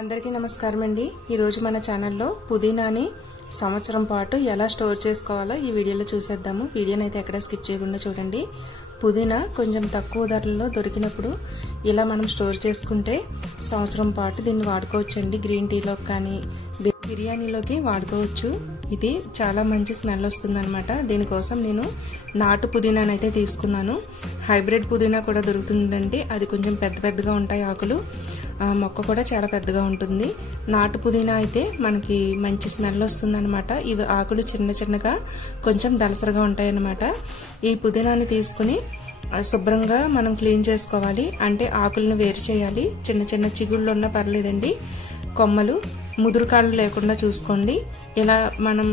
అందరికీ నమస్కారం అండి। ఈ రోజు మన ఛానల్లో పుదీనాని సంవత్సరం పాటు ఎలా స్టోర్ చేసుకోవాలో ఈ వీడియోలో చూసేద్దాము। వీడియోని అయితే ఎక్కడ స్కిప్ చేయకుండా చూడండి। పుదీనా కొంచెం తక్కువ ధరలో దొరికినప్పుడు ఇలా మనం స్టోర్ చేసుకుంటే సంవత్సరం పాటు దీన్ని వాడుకోవచ్చండి। గ్రీన్ టీలో కానీ బిర్యానీలోకి వాడుకోవచ్చు। ఇది చాలా మంచి స్మెల్ వస్తుందన్నమాట। దీని కోసం నేను నాటు పుదీనాని అయితే తీసుకున్నాను। హైబ్రిడ్ పుదీనా కూడా దొరుకుతుందండి, అది కొంచెం పెద్దగా ఉంటాయి ఆకులు, మొక్క కూడా చాలా పెద్దగా ఉంటుంది। నాటు పుదీనా అయితే మనకి మంచి స్మెల్ వస్తుందన్నమాట। ఇవి ఆకులు చిన్నగా కొంచెం దలసరగా ఉంటాయి అన్నమాట। ఈ పుదీనాని తీసుకుని శుభ్రంగా మనం క్లీన్ చేసుకోవాలి, అంటే ఆకులను వేరు చేయాలి। చిన్న చిగుళ్ళు ఉన్నా పర్లేదండి, కొమ్మలు ముదురు కాళ్ళు లేకుండా చూసుకోండి। ఇలా మనం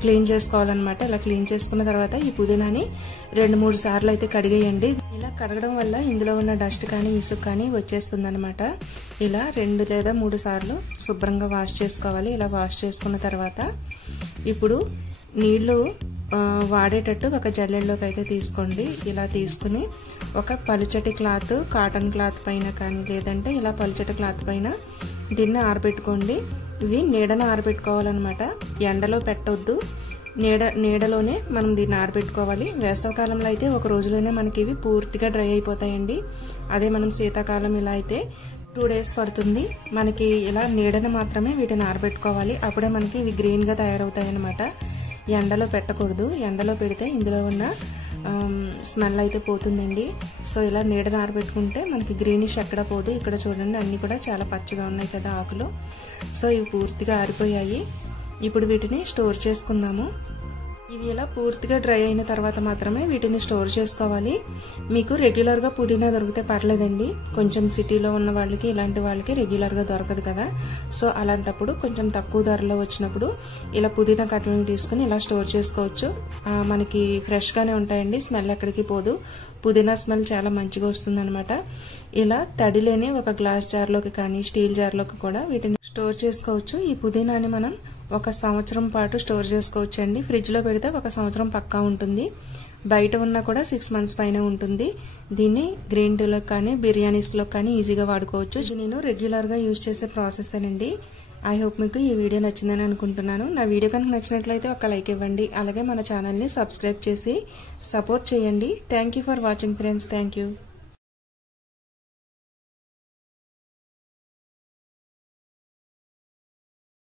క్లీన్ చేసుకోవాలన్నమాట। ఇలా క్లీన్ చేసుకున్న తర్వాత ఈ పుదీనాని 2-3 సార్లు అయితే కడిగేయండి। ఇలా కడగడం వల్ల ఇందులో ఉన్న డస్ట్ కానీ ఇసుక కానీ వచ్చేస్తుంది అనమాట। ఇలా 2 లేదా 3 సార్లు శుభ్రంగా వాష్ చేసుకోవాలి। ఇలా వాష్ చేసుకున్న తర్వాత ఇప్పుడు నీళ్లు వాడేటట్టు ఒక జల్లెడలోకి అయితే తీసుకోండి। ఇలా తీసుకుని ఒక పలుచటి క్లాత్, కాటన్ క్లాత్ పైన కానీ లేదంటే ఇలా పలుచటి క్లాత్ పైన దీన్ని ఆరబెట్టుకోండి। ఇవి నీడన ఆరబెట్టుకోవాలన్నమాట, ఎండలో పెట్టొద్దు, నీడలోనే మనం దీన్ని ఆరబెట్టుకోవాలి। వేసవకాలంలో అయితే ఒక రోజులోనే మనకి ఇవి పూర్తిగా డ్రై అయిపోతాయండి। అదే మనం శీతాకాలం ఇలా అయితే 2 డేస్ పడుతుంది। మనకి ఇలా నీడన మాత్రమే వీటిని ఆరబెట్టుకోవాలి, అప్పుడే మనకి ఇవి గ్రీన్గా తయారవుతాయి అన్నమాట। ఎండలో పెట్టకూడదు, ఎండలో పెడితే ఇందులో ఉన్న స్మెల్ అయితే పోతుందండి। సో ఇలా నీడన ఆరబెట్టుకుంటే మనకి గ్రీనిష్ ఎక్కడ పోదు। ఇక్కడ చూడండి అన్నీ కూడా చాలా పచ్చగా ఉన్నాయి కదా ఆకులు। సో ఇవి పూర్తిగా ఆరిపోయాయి। ఇప్పుడు వీటిని స్టోర్ చేసుకుందాము। ఇవి ఇలా పూర్తిగా డ్రై అయిన తర్వాత మాత్రమే వీటిని స్టోర్ చేసుకోవాలి। మీకు రెగ్యులర్గా పుదీనా దొరికితే పర్లేదండి, కొంచెం సిటీలో ఉన్న వాళ్ళకి ఇలాంటి వాళ్ళకి రెగ్యులర్గా దొరకదు కదా। సో అలాంటప్పుడు కొంచెం తక్కువ ధరలో వచ్చినప్పుడు ఇలా పుదీనా కట్టలను తీసుకుని ఇలా స్టోర్ చేసుకోవచ్చు। మనకి ఫ్రెష్గానే ఉంటాయండి, స్మెల్ ఎక్కడికి పోదు, పుదీనా స్మెల్ చాలా మంచిగా వస్తుందన్నమాట। ఇలా తడి లేని ఒక గ్లాస్ జార్లోకి కానీ స్టీల్ జార్లోకి కూడా వీటిని స్టోర్ చేసుకోవచ్చు। ఈ పుదీనాని మనం 1 సంవత్సరం పాటు స్టోర్ చేసుకోవచ్చు అండి। ఫ్రిడ్జ్లో పెడితే 1 సంవత్సరం పక్కా ఉంటుంది, బయట ఉన్నా కూడా 6 మంత్స్ పైన ఉంటుంది। దీన్ని గ్రీన్ టీలో కానీ బిర్యానీస్లో కానీ ఈజీగా వాడుకోవచ్చు। ఇది నేను రెగ్యులర్గా యూజ్ చేసే ప్రాసెస్ అండి। ఐ హోప్ మీకు ఈ వీడియో నచ్చిందని అనుకుంటున్నాను। నా వీడియో కనుక నచ్చినట్లయితే ఒక లైక్ ఇవ్వండి, అలాగే మన ఛానల్ని సబ్స్క్రైబ్ చేసి సపోర్ట్ చేయండి। Thank you for watching friends, thank you.